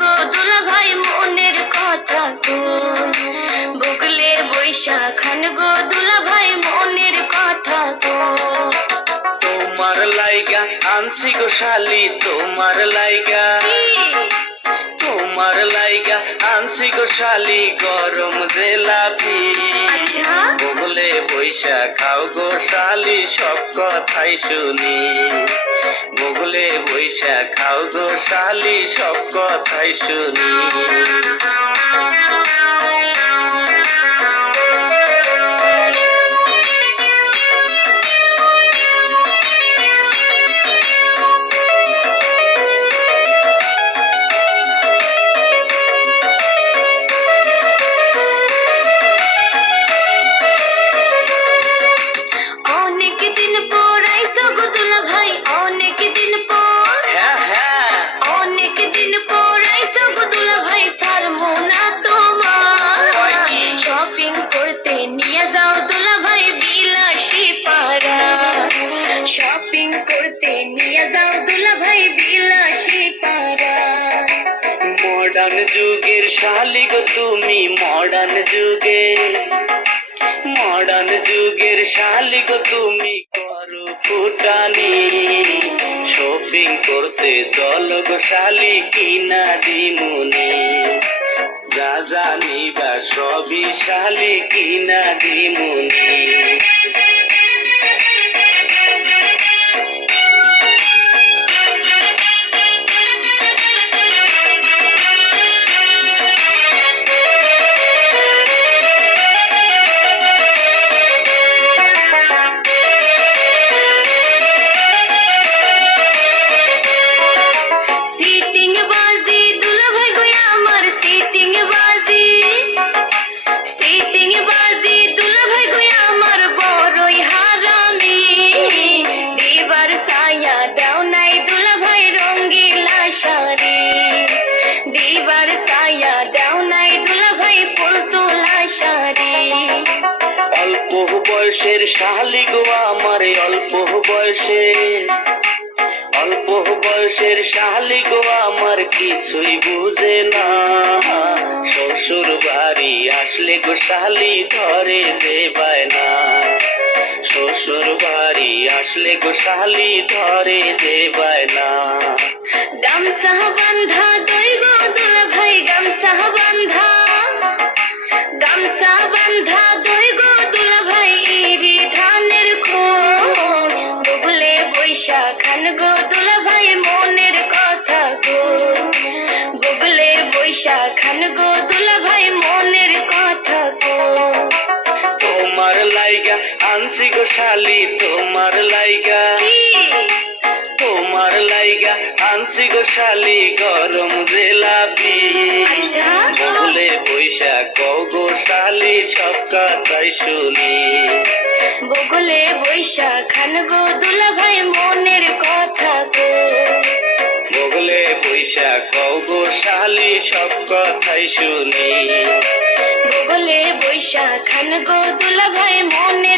গো দুলা ভাই মনের কথা কই, বগলে বৈশা খান গো দুলা ভাই মনের কথা কই। তোমার লাইগা আনছি গো শালি, তোমার লাইগা, তোমার লাইগা আনছি গো শালি গরম জিলাপি। আচ্ছা বগলে বৈশা খাও গো শালি সব কথাই শুনি, বগলে বৈশা খাও গো শালি সব কথাই শুনি। শপিং করতে নিয়ে যাও দুলা ভাই বিলাসী পাড়া। মডার্ন যুগের শালি গো তুমি, মডার্ন যুগে, মডার্ন যুগের শালি গো তুমি করো ফুটানি। শপিং করতে চলো গো শালি কিনা দিমুনি, যা জানিবা সবই শালি কিনা দিমুনি। অল্প বয়সের শালি গো আমার, অল্প বয়সে, অল্প বয়সের শালি গো আমার কিছুই বুঝে না। শ্বশুর বাড়ি আসলে গো শালি ধরে দেবায় না, শ্বশুর বাড়ি আসলে গো শালি ধরে দেবায় না। গামছা বান্ধা দই গো দুলা ভাই গামছা বান্ধা, গামছা বান্ধা দই গো দুলা ভাই ইরি ধানের খোল, বগলে বৈশা খান গো দুলা ভাই মনের কথা কই, বগলে বৈশা খান গো দুলা ভাই মনের কথা কই। তোমার লাইগা আনছি গো শালি, তোমার লাইগা, তোমার লাইগা আনছি গো শালি গরম জিলাপি। বগলে বৈশা কও গো শালি সব কথাই শুনি, বগলে বৈশা খান গো দুলা ভাই মনের কথা কই, বগলে বৈশা কও গো শালি সব কথাই শুনি, বগলে বৈশা খান গো দুলা ভাই মনের